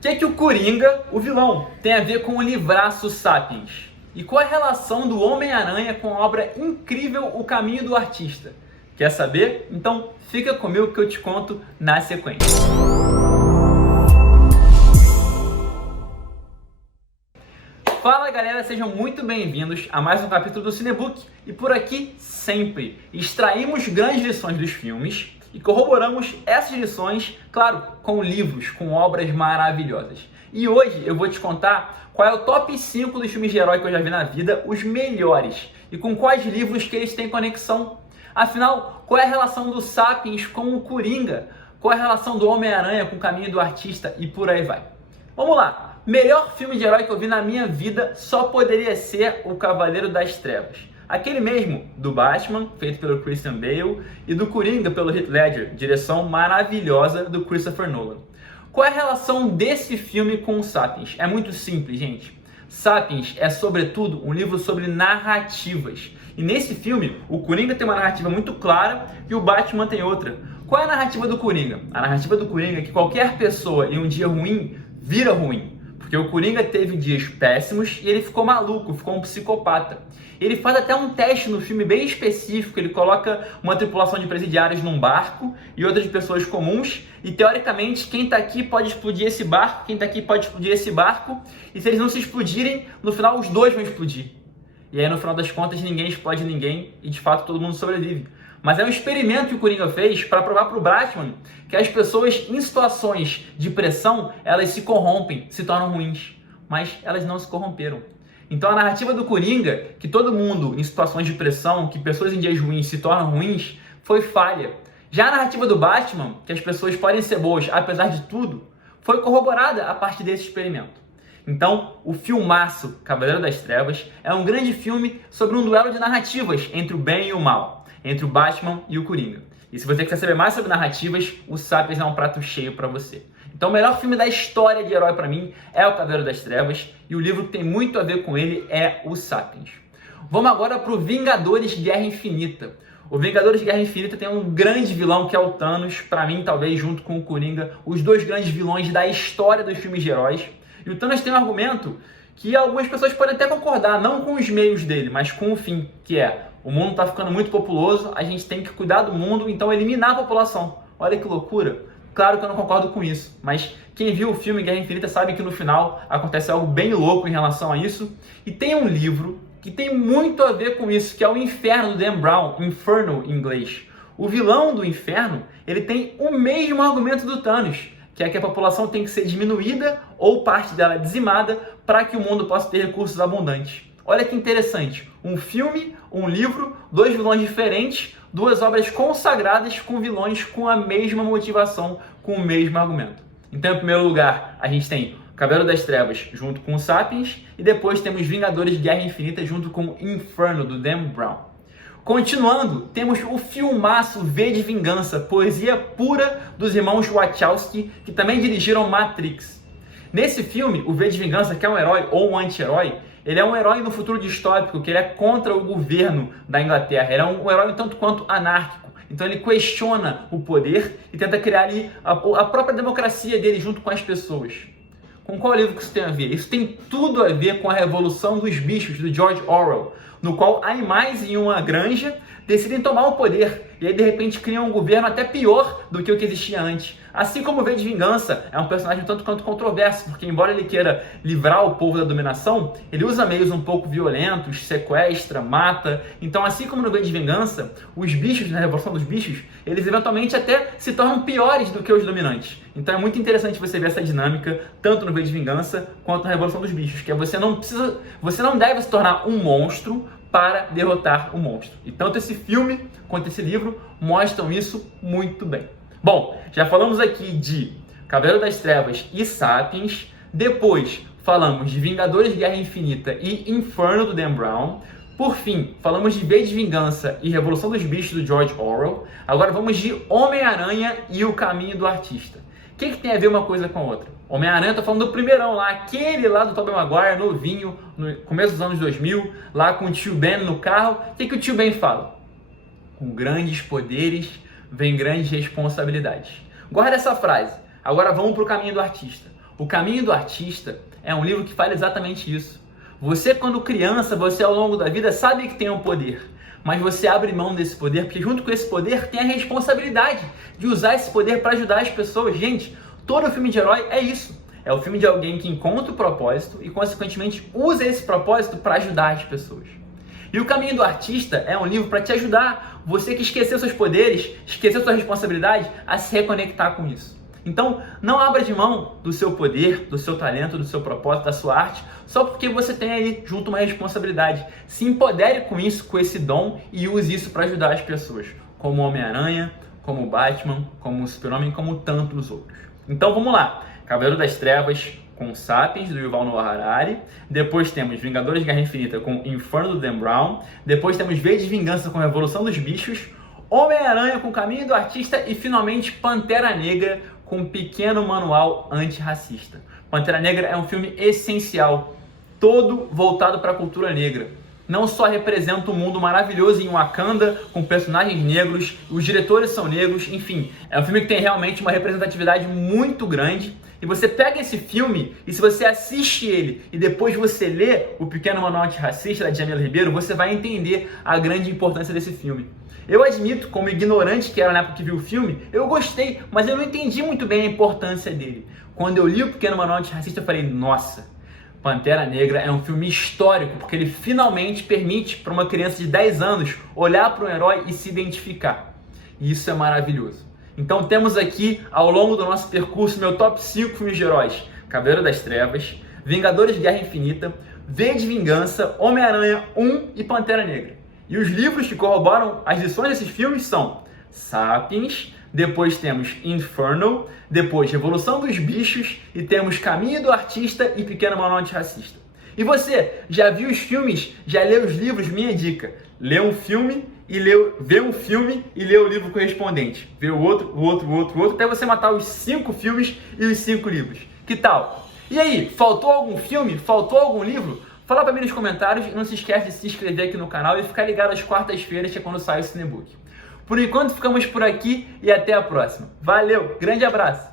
O que é que o Coringa, o vilão, tem a ver com o livraço Sapiens? E qual é a relação do Homem-Aranha com a obra incrível O Caminho do Artista? Quer saber? Então fica comigo que eu te conto na sequência. Fala galera, sejam muito bem-vindos a mais um capítulo do Cinebook. E por aqui sempre extraímos grandes lições dos filmes e corroboramos essas lições, claro, com livros, com obras maravilhosas. E hoje eu vou te contar qual é o top 5 dos filmes de herói que eu já vi na vida, os melhores, e com quais livros que eles têm conexão. Afinal, qual é a relação do Sapiens com o Coringa? Qual é a relação do Homem-Aranha com o Caminho do Artista? E por aí vai. Vamos lá! Melhor filme de herói que eu vi na minha vida só poderia ser O Cavaleiro das Trevas. Aquele mesmo do Batman, feito pelo Christian Bale, e do Coringa pelo Heath Ledger, direção maravilhosa do Christopher Nolan. Qual é a relação desse filme com o Sapiens? É muito simples, gente. Sapiens é, sobretudo, um livro sobre narrativas. E nesse filme, o Coringa tem uma narrativa muito clara e o Batman tem outra. Qual é a narrativa do Coringa? A narrativa do Coringa é que qualquer pessoa em um dia ruim vira ruim. Porque o Coringa teve dias péssimos e ele ficou maluco, ficou um psicopata. Ele faz até um teste no filme bem específico, ele coloca uma tripulação de presidiários num barco e outra de pessoas comuns, e teoricamente quem tá aqui pode explodir esse barco, quem tá aqui pode explodir esse barco, e se eles não se explodirem, no final os dois vão explodir. E aí no final das contas ninguém explode ninguém e de fato todo mundo sobrevive. Mas é um experimento que o Coringa fez para provar para o Batman que as pessoas em situações de pressão, elas se corrompem, se tornam ruins. Mas elas não se corromperam. Então a narrativa do Coringa, que todo mundo em situações de pressão, que pessoas em dias ruins se tornam ruins, foi falha. Já a narrativa do Batman, que as pessoas podem ser boas apesar de tudo, foi corroborada a partir desse experimento. Então, o filmaço Cavaleiro das Trevas é um grande filme sobre um duelo de narrativas entre o bem e o mal, entre o Batman e o Coringa. E se você quer saber mais sobre narrativas, o Sapiens é um prato cheio para você. Então o melhor filme da história de herói para mim é o Cavaleiro das Trevas, e o livro que tem muito a ver com ele é o Sapiens. Vamos agora para o Vingadores Guerra Infinita. O Vingadores Guerra Infinita tem um grande vilão que é o Thanos, para mim talvez junto com o Coringa, os dois grandes vilões da história dos filmes de heróis. E o Thanos tem um argumento que algumas pessoas podem até concordar, não com os meios dele, mas com o fim, que é: o mundo está ficando muito populoso, a gente tem que cuidar do mundo, então eliminar a população. Olha que loucura. Claro que eu não concordo com isso, mas quem viu o filme Guerra Infinita sabe que no final acontece algo bem louco em relação a isso. E tem um livro que tem muito a ver com isso, que é o Inferno do Dan Brown, Inferno em inglês. O vilão do Inferno, ele tem o mesmo argumento do Thanos, que é que a população tem que ser diminuída ou parte dela dizimada para que o mundo possa ter recursos abundantes. Olha que interessante, um filme, um livro, dois vilões diferentes, duas obras consagradas com vilões com a mesma motivação, com o mesmo argumento. Então, em primeiro lugar, a gente tem Cavaleiro das Trevas junto com o Sapiens, e depois temos Vingadores Guerra Infinita junto com Inferno, do Dan Brown. Continuando, temos o filmaço V de Vingança, poesia pura dos irmãos Wachowski, que também dirigiram Matrix. Nesse filme, o V de Vingança, que é um herói ou um anti-herói, ele é um herói no futuro distópico, que ele é contra o governo da Inglaterra. Ele é um herói um tanto quanto anárquico. Então ele questiona o poder e tenta criar ali a própria democracia dele junto com as pessoas. Com qual livro que isso tem a ver? Isso tem tudo a ver com a Revolução dos Bichos, do George Orwell, no qual animais em uma granja decidem tomar o poder e aí de repente criam um governo até pior do que o que existia antes. Assim como o V de Vingança é um personagem um tanto quanto controverso, porque embora ele queira livrar o povo da dominação, ele usa meios um pouco violentos, sequestra, mata. Então, assim como no V de Vingança, os bichos, na Revolução dos Bichos, eles eventualmente até se tornam piores do que os dominantes. Então é muito interessante você ver essa dinâmica, tanto no V de Vingança quanto na Revolução dos Bichos, que é você não deve se tornar um monstro para derrotar o monstro. E tanto esse filme quanto esse livro mostram isso muito bem. Bom, já falamos aqui de Cavaleiro das Trevas e Sapiens, depois falamos de Vingadores Guerra Infinita e Inferno do Dan Brown, por fim, falamos de V de Vingança e Revolução dos Bichos do George Orwell, agora vamos de Homem-Aranha e O Caminho do Artista. O que tem a ver uma coisa com a outra? Homem-Aranha, tô falando do primeirão lá, aquele lá do Tobey Maguire, novinho, no começo dos anos 2000, lá com o tio Ben no carro. O que o tio Ben fala? Com grandes poderes vem grandes responsabilidades. Guarda essa frase. Agora vamos para o Caminho do Artista. O Caminho do Artista é um livro que fala exatamente isso. Você, quando criança, você ao longo da vida sabe que tem um poder, mas você abre mão desse poder, porque junto com esse poder tem a responsabilidade de usar esse poder para ajudar as pessoas. Gente, todo filme de herói é isso. É o filme de alguém que encontra o propósito e, consequentemente, usa esse propósito para ajudar as pessoas. E O Caminho do Artista é um livro para te ajudar, você que esqueceu seus poderes, esqueceu sua responsabilidade, a se reconectar com isso. Então, não abra de mão do seu poder, do seu talento, do seu propósito, da sua arte, só porque você tem aí junto uma responsabilidade. Se empodere com isso, com esse dom, e use isso para ajudar as pessoas, como o Homem-Aranha, como o Batman, como o Super-Homem, como tantos outros. Então vamos lá, Cavaleiro das Trevas com Sapiens, do Yuval Noah Harari, depois temos Vingadores de Guerra Infinita com Inferno, do Dan Brown, depois temos V de Vingança com Revolução dos Bichos, Homem-Aranha com Caminho do Artista e finalmente Pantera Negra com um pequeno manual antirracista. Pantera Negra é um filme essencial, todo voltado para a cultura negra. Não só representa um mundo maravilhoso em Wakanda, com personagens negros, os diretores são negros, enfim, é um filme que tem realmente uma representatividade muito grande. E você pega esse filme e se você assiste ele e depois você lê O Pequeno Manual Antirracista, da Djamila Ribeiro, você vai entender a grande importância desse filme. Eu admito, como ignorante que era na época que vi o filme, eu gostei, mas eu não entendi muito bem a importância dele. Quando eu li O Pequeno Manual Antirracista, eu falei, nossa, Pantera Negra é um filme histórico, porque ele finalmente permite para uma criança de 10 anos olhar para um herói e se identificar. E isso é maravilhoso. Então temos aqui, ao longo do nosso percurso, meu top 5 filmes de heróis. Cavaleiro das Trevas, Vingadores de Guerra Infinita, V de Vingança, Homem-Aranha 1 e Pantera Negra. E os livros que corroboram as lições desses filmes são Sapiens, depois temos Inferno, depois Revolução dos Bichos e temos Caminho do Artista e Pequeno Manual Antirracista. E você, já viu os filmes? Já leu os livros? Minha dica, lê um filme e vê um filme e lê o livro correspondente. Vê o outro, até você matar os 5 filmes e os 5 livros. Que tal? E aí, faltou algum filme? Faltou algum livro? Fala pra mim nos comentários e não se esquece de se inscrever aqui no canal e ficar ligado às quartas-feiras, que é quando sai o Cinebook. Por enquanto ficamos por aqui e até a próxima. Valeu, grande abraço!